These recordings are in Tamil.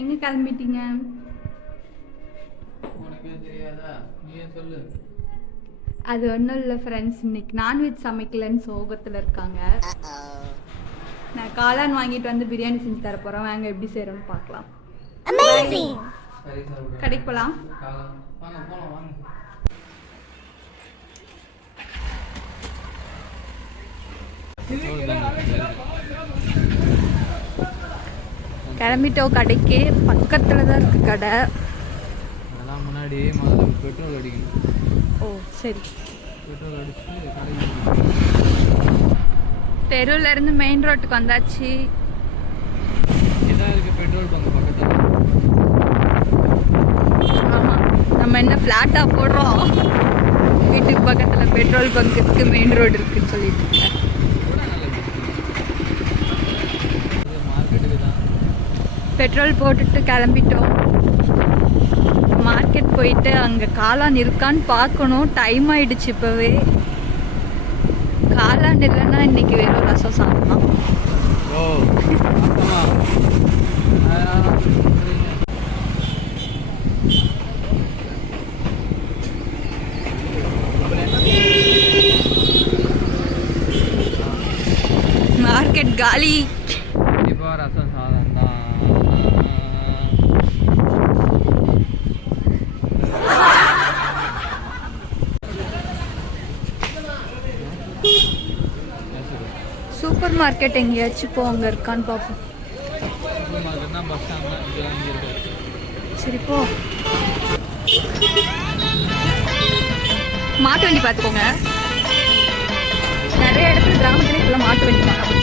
எங்கே கிளம்பிட்டீங்க? அது ஒன்றும் இல்லை ஃப்ரெண்ட்ஸ், இன்னைக்கு நான்வெஜ் சமைக்கலன்னு சோகத்தில் இருக்காங்க. நான் காளான் வாங்கிட்டு வந்து பிரியாணி செஞ்சு தர போகிறோம். வாங்க எப்படி செய்கிறோன்னு பார்க்கலாம். கடைக்கு போகலாம். கிளம்பிட்டோம். கடைக்கு பக்கத்தில் தான் இருக்குது கடை. முன்னாடி பெட்ரோல் அடிக்கணும். ஓ சரி. பெட்ரோல் அடிச்சு தெருவில் இருந்து மெயின் ரோட்டுக்கு வந்தாச்சு. இதான் இருக்குது பெட்ரோல் பங்க் பக்கத்தில். ஆமாம், நம்ம என்ன ஃப்ளாட்டாக போடுறோம். வீட்டுக்கு பக்கத்தில் பெட்ரோல் பங்க் இருக்குது, மெயின் ரோடு இருக்குதுன்னு சொல்லிட்டு இருக்கேன். பெட்ரோல் போட்டுட்டு கிளம்பிட்டோம். மார்க்கெட் போயிட்டு அங்கே காளான் இருக்கான்னு பார்க்கணும். டைம் ஆயிடுச்சு இப்போவே. காளான் இல்லைன்னா இன்னைக்கு வெறும் ரசம் சாப்பிடலாம். மார்க்கெட் காலி. இப்போ ரசம் சாதம் தான். சூப்பர் மார்க்கெட் எங்கேயாச்சும் போ, அங்கே இருக்கான்னு பார்ப்போம். சரி போ. மாட்டு வண்டி பார்த்துக்கோங்க. நிறைய இடத்துல கிராமத்துல இப்பெல்லாம் மாட்டு வண்டி பார்க்கலாம்.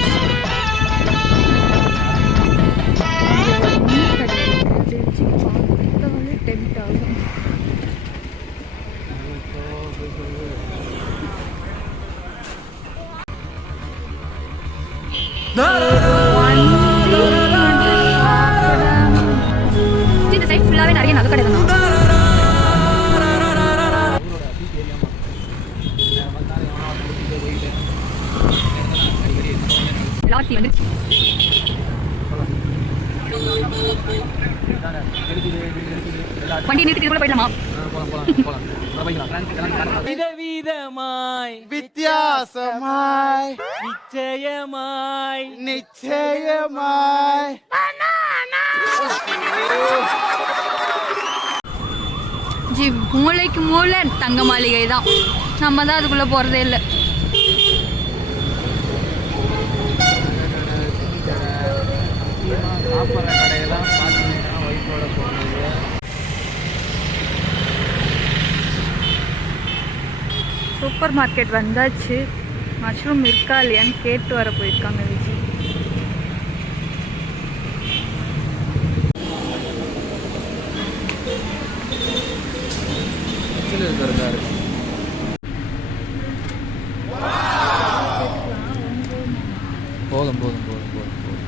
இந்த சைட் ஃபுல்லாவே நிறைய நகை கடை தான். லாட்சி வந்துச்சு. வண்டி நிறுத்தி கூட போயிடலாமா? விதவிதமாய், வித்தியாசமாய், நிச்சயமாய், நிச்சயமாய். ஜி மூளைக்கு மூளை தங்க மாளிகை தான். நம்ம தான் அதுக்குள்ளே போகிறதே இல்லை. சாப்பிட்ற கடையெல்லாம் பார்த்தீங்கன்னா ஒய்ஃபோட போனது. சூப்பர் மார்க்கெட் வந்தாச்சு. மஷ்ரூம் இருக்கா இல்லையான்னு கேட்டு வர போயிருக்காங்க விஜய். இருக்காரு போதும் போதும் போதும் போதும் போதும்.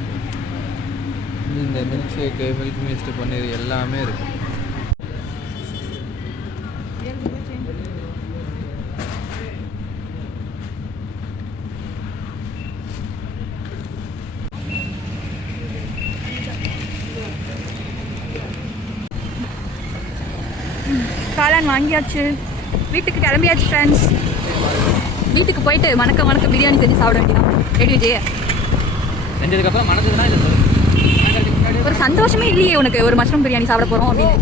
இந்த மில்க் ஷேக்கு, மில்க் மிஸ்ட், பன்னீர் எல்லாமே இருக்கு. காளான் வாங்கியாச்சு. வீட்டுக்கு கிளம்பியாச்சு ஃப்ரெண்ட்ஸ். வீட்டுக்கு போயிட்டு மணக்க மணக்க பிரியாணி செஞ்சு சாப்பிட வேண்டியதான். ரெடி விஜய். செஞ்சதுக்கப்புறம் மனதுதான் இல்லை. ஒரு சந்தோஷமே இல்லையே உனக்கு, ஒரு மஷ்ரூம் பிரியாணி சாப்பிட போகிறோம் அப்படின்னு.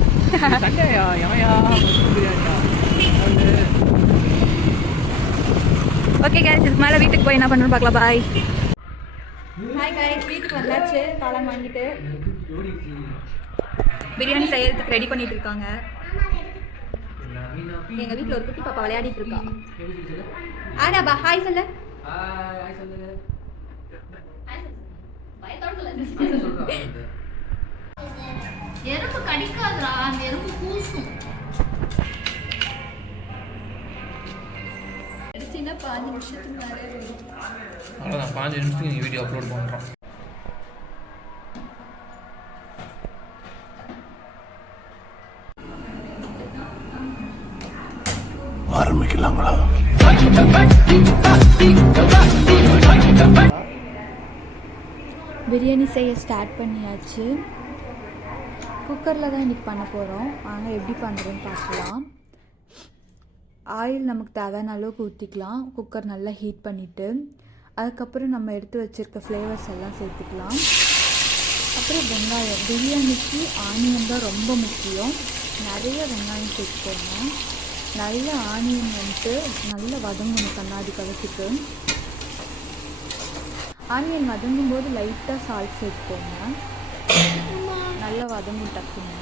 ஓகே கைஸ், இதுக்கு மேலே வீட்டுக்கு போய் என்ன பண்ணுறோன்னு பார்க்கலாம். பாய். ஹாய் கைஸ், வீட்டுக்கு வந்தாச்சு. காளான் வாங்கிட்டு பிரியாணி செய்யறதுக்கு ரெடி பண்ணிட்டு இருக்காங்க. எங்கள் வீட்டில் ஒரு குட்டி பாப்பா விளையாடிட்டு இருக்கா. ஆடாபா ஹாய் சொல்லு. எறும்பு கடிக்காதுடா, அந்த எறும்பு கூசும். அடிச்சுன்னா 5 நிமிஷத்துக்கு மேலே அவ்வளோதான். 5 நிமிஷத்துக்கு நீங்கள் வீடியோ அப்லோட் பண்ணுறோம். ஆரம்பிக்கலாங்களா? பிரியாணி செய்ய ஸ்டார்ட் பண்ணியாச்சு. குக்கரில் தான் இன்றைக்கி பண்ண போகிறோம். வாங்க எப்படி பண்ணுறோன்னு பார்க்கலாம். ஆயில் நமக்கு தேவையான அளவுக்கு ஊற்றிக்கலாம். குக்கர் நல்லா ஹீட் பண்ணிவிட்டு அதுக்கப்புறம் நம்ம எடுத்து வச்சுருக்க ஃப்ளேவர்ஸ் எல்லாம் சேர்த்துக்கலாம். அப்புறம் வெங்காயம், பிரியாணிக்கு ஆனியன் தான் ரொம்ப முக்கியம். நிறைய வெங்காயம் சேர்த்துக்கோங்க. நல்ல ஆனியன் வந்துட்டு நல்லா வதங்கணும் கண்ணாடி கலத்துக்கு. ஆனியன் வதங்கும் போது லைட்டாக சால்ட் சேர்த்துக்கோங்க. நல்லா வதங்கும் டக்குன்னு.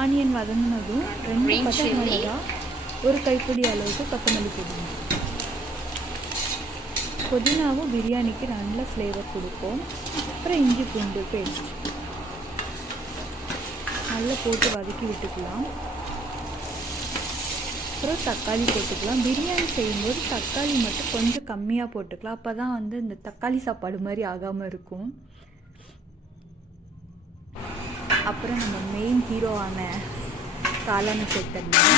ஆனியன் வதங்கினதும் 2 பச்சை மிளகா, 1 கைப்பிடி அளவுக்கு கொத்தமல்லி போடுங்க. புதினாவும் பிரியாணிக்கு நல்ல ஃப்ளேவர் கொடுக்கும். அப்புறம் இஞ்சி பூண்டு பேஸ்ட் நல்லா போட்டு வதக்கி விட்டுக்கலாம். அப்புறம் தக்காளி போட்டுக்கலாம். பிரியாணி செய்யும்போது தக்காளி மட்டும் கொஞ்சம் கம்மியாக போட்டுக்கலாம். அப்போ தான் வந்து இந்த தக்காளி சாப்பாடு மாதிரி ஆகாமல் இருக்கும். அப்புறம் நம்ம மெயின் ஹீரோவான காளானை சேர்த்துடலாம்.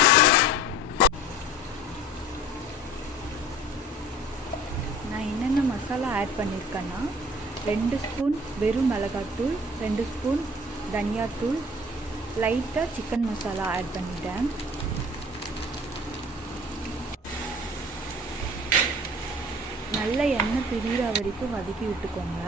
நான் என்னென்ன மசாலா ஆட் பண்ணியிருக்கேன்னா 2 ஸ்பூன் வெறும் மிளகாத்தூள், 2 ஸ்பூன் தனியாத்தூள், லைட்டாக சிக்கன் மசாலா ஆட் பண்ணிட்டேன். நல்ல எண்ணெய் பிரிகிற வரைக்கும் வதக்கி விட்டுக்கோங்க.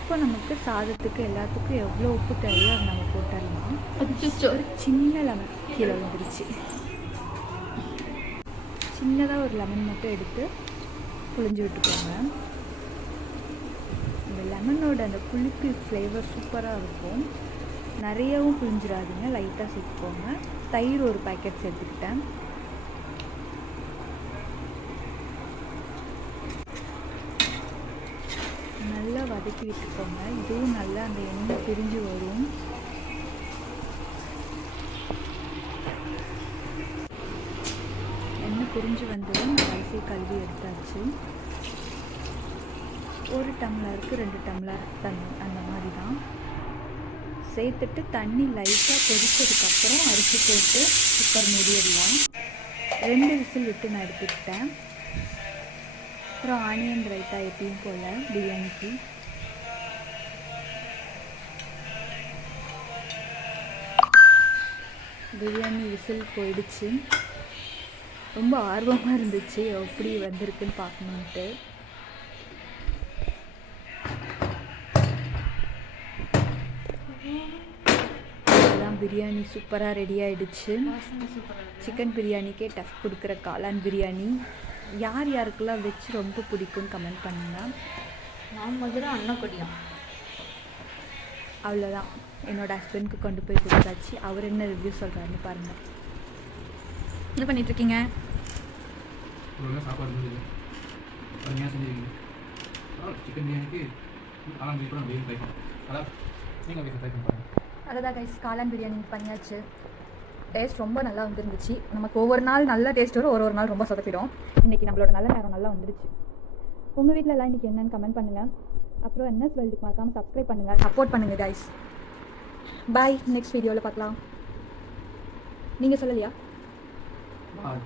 இப்போ நமக்கு சாதத்துக்கு எல்லாத்துக்கும் எவ்வளோ உப்பு தேவையோ அதை நம்ம போட்டுடலாம். ஒரு சின்ன லெமன் கீழே வந்துருச்சு. சின்னதாக ஒரு லெமன் மட்டும் எடுத்து புளிஞ்சு விட்டுக்கோங்க. இந்த லெமனோட அந்த புளிப்பு ஃப்ளேவர் சூப்பராக இருக்கும். நிறையவும் புளிஞ்சிடாதீங்க, லைட்டாக சேர்த்துக்கோங்க. தயிர் 1 பாக்கெட் சேர்த்துக்கிட்டேன். நல்லா வதக்கி விட்டுக்கோங்க. இதுவும் நல்லா அந்த எண்ணெய் பிரிஞ்சு வரும். எண்ணெய் பிரிஞ்சு வந்ததும் அரிசி கழுவி எடுத்தாச்சு. 1 டம்ளருக்கு 2 டம்ளர் தண்ணி அந்த மாதிரி தான் சேர்த்துட்டு தண்ணி லைட்டாக கொதிச்சதுக்கப்புறம் அரிசி போட்டு குக்கர் மூடிடலாம். 2 விசில் விட்டு நான் எடுத்துக்கிட்டேன். அப்புறம் ஆனியன் ரைத்தா எப்பயும் போல் பிரியாணிக்கு. பிரியாணி விசில் போயிடுச்சு. ரொம்ப ஆர்வமாக இருந்துச்சு எப்படி வந்திருக்குன்னு பார்க்கணுன்ட்டு. அதுதான் பிரியாணி சூப்பராக ரெடி ஆகிடுச்சு. சிக்கன் பிரியாணிக்கே டஃப் கொடுக்குற காளான் பிரியாணி. யார் யாருக்கெல்லாம் வச்சு ரொம்ப பிடிக்கும்னு கமெண்ட் பண்ணுங்கள். நான் மதுரை அண்ணாக்கொடியான். அவ்வளோதான், என்னோடய ஹஸ்பண்டுக்கு கொண்டு போய் கொடுத்தாச்சு. அவர் என்ன ரிவ்யூ சொல்கிறாருன்னு பாருங்கள். என்ன பண்ணிகிட்ருக்கீங்க? சாப்பாடு முடியுது, அருமையாக செஞ்சுருக்கீங்க. சிக்கன் பிரியாணிக்கு காளான் பிரியாணி கூட ட்ரை பண்ணுவோம். அதான் நீங்கள் வீட்டில் ட்ரை பண்ணி பாருங்கள். அதான் கைஸ், காளான் பிரியாணி பண்ணியாச்சு. டேஸ்ட் ரொம்ப நல்லா வந்துருந்துச்சு. நமக்கு ஒவ்வொரு நாள் நல்ல டேஸ்ட் வரும், ஒரு நாள் ரொம்ப சொதப்பிடும். இன்றைக்கி நம்மளோட நல்ல நேரம் நல்லா வந்துருச்சு. உங்கள் வீட்டில் எல்லாம் இன்றைக்கி என்னென்னு கமெண்ட் பண்ணுங்கள். அப்புறம் NS வேர்ல்டுக்கு மறக்காமல் சப்ஸ்கிரைப் பண்ணுங்கள், சப்போர்ட் பண்ணுங்கள் கைஸ். பாய், நெக்ஸ்ட் வீடியோவில் பார்க்கலாம். நீங்கள் சொல்லலையா? பாய்.